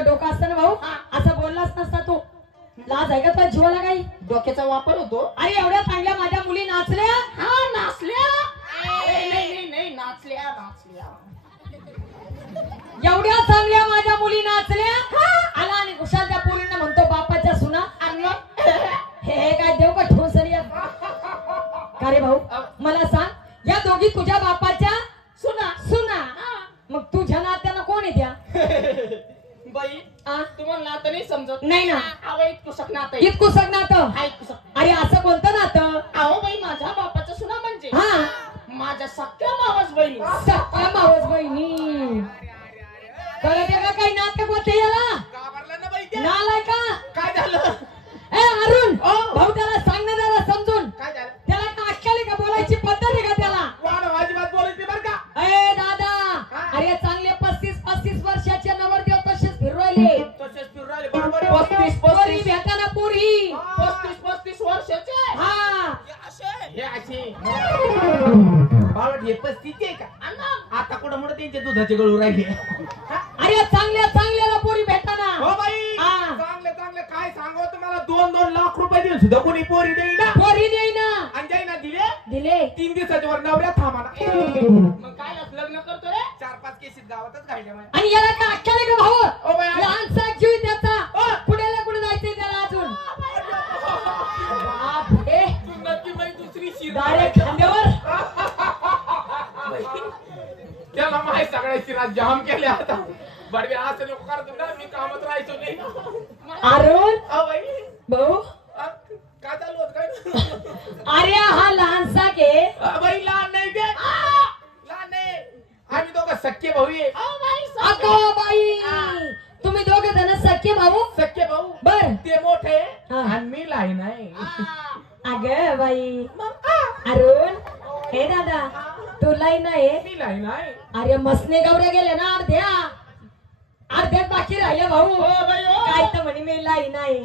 तुझं डोकं असतं ना भाऊ असं बोललाच नसता तू लाज आहे का तुझ्या जीवाला काही डोक्याचा वापर होतो अरे एवढ्या चांगल्या माझ्या मुली नाचल्या हा नाचल्या नाही नाचल्या एवढ्या चांगल्या माझ्या मुली नाचल्या आला आणि कुशाल त्या पोरींना म्हणतो बापाच्या सुना हे काय देव का ठोसरी का रे भाऊ मला सांग या दोघी तुझ्या बापाच्या सुना सुना मग तुझ्या नात्यानं कोण आहे त्या बाई तुम्हाला नातं नाही समजत नाही ना इतकुसक नातं इतकुसक नातं अरे असं कोणतं नातं अहो बाई माझ्या बापाच्या सुना म्हणजे हा माझ्या सख्या मावस बहिणी सख्या मावस बहिणी कळत का काही नाटक होते याला नालाय का काय झालं ए अरुण भाऊ त्याला सांग ना जरा समजून काय झालं त्याला का अक्कल का बोलायची पद्धत आहे का त्याला अजिबात बोलायची बरं का ए दादा अरे चांगले 35 वर्षाचे नवरदेव तसेच फिरवले तसेच फिरून राहिले बरोबर 35 भेटाना पुरी 35 वर्षाचे हा हे असे बावट हे 35 आहे का आता कुठं मोठं त्यांचे दुधाचे गळू राहिले अरे चांगल्याला पुरी भेटाना हो बाई चांगले काय सांगू तुम्हाला 2-2 लाख रुपये देऊन सुद्धा कोणी पोरी देईना पोरी देईना अंजाई ना दिले 3 दिवसाच्या वर नवऱ्या थांबाना मग काय लग्न करतो रे 4-5 केसेस गावातच घालल्या आणि याला का अक्कल का भाऊ ओ बाई लहानसा जीव त्याचा पुण्याला कुठे जायचंय त्याला अजून बापरे नक्की बाई दुसरी शिर डायरेक्ट खांद्यावर त्याला माहित सगळ्या शिरा जाम केल्या आता बडवे असं नको करतो ना मी कामात राहायचो नाही अरुण बाई भाऊ काय चालू होत काय अरे हा लहानसा के बाई लहान नाही ते लहान नाही आम्ही दोघं सख्खे भाऊ आहे अगो बाई तुम्ही दोघे जण सख्खे भाऊ बर ते मोठे आणि मी लहान आहे अग बाई अरुण हे दादा तू लाईन आहे मी लहान आहे अरे मसने गौऱ्या गेले ना अर्ध्यात बाकी राहिले भाऊ काय तर म्हणे मी लाईन आहे